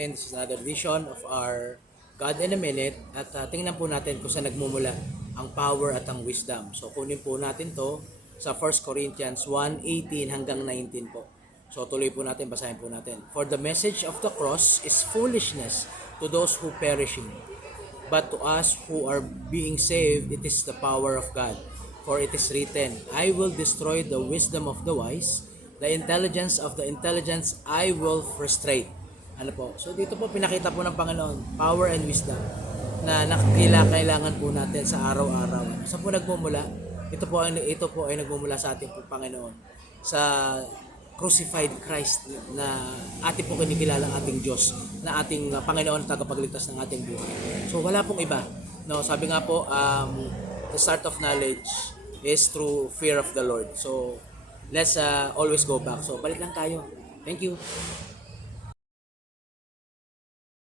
natin. This is another edition of our God in a Minute. At tingnan po natin kung saan nagmumula ang power at ang wisdom. So kunin po natin to sa 1 Corinthians 1:18 hanggang 19 po. So tuloy po natin, basahin po natin. For the message of the cross is foolishness to those who perishing. But to us who are being saved, it is the power of God. For it is written, I will destroy the wisdom of the wise, the intelligence of the intelligence I will frustrate. Ano po? So dito po pinakita po ng Panginoon, power and wisdom na kailangan po natin sa araw-araw. Saan po nagmumula? Ito po ay nagmumula sa ating po Panginoon. Sa crucified Christ na ating po kinikilala ang ating Diyos, na ating Panginoon at tagapagligtas ng ating buhay. So wala pong iba. No, sabi nga po, the start of knowledge is through fear of the Lord. So let's always go back. So balik lang tayo. Thank you.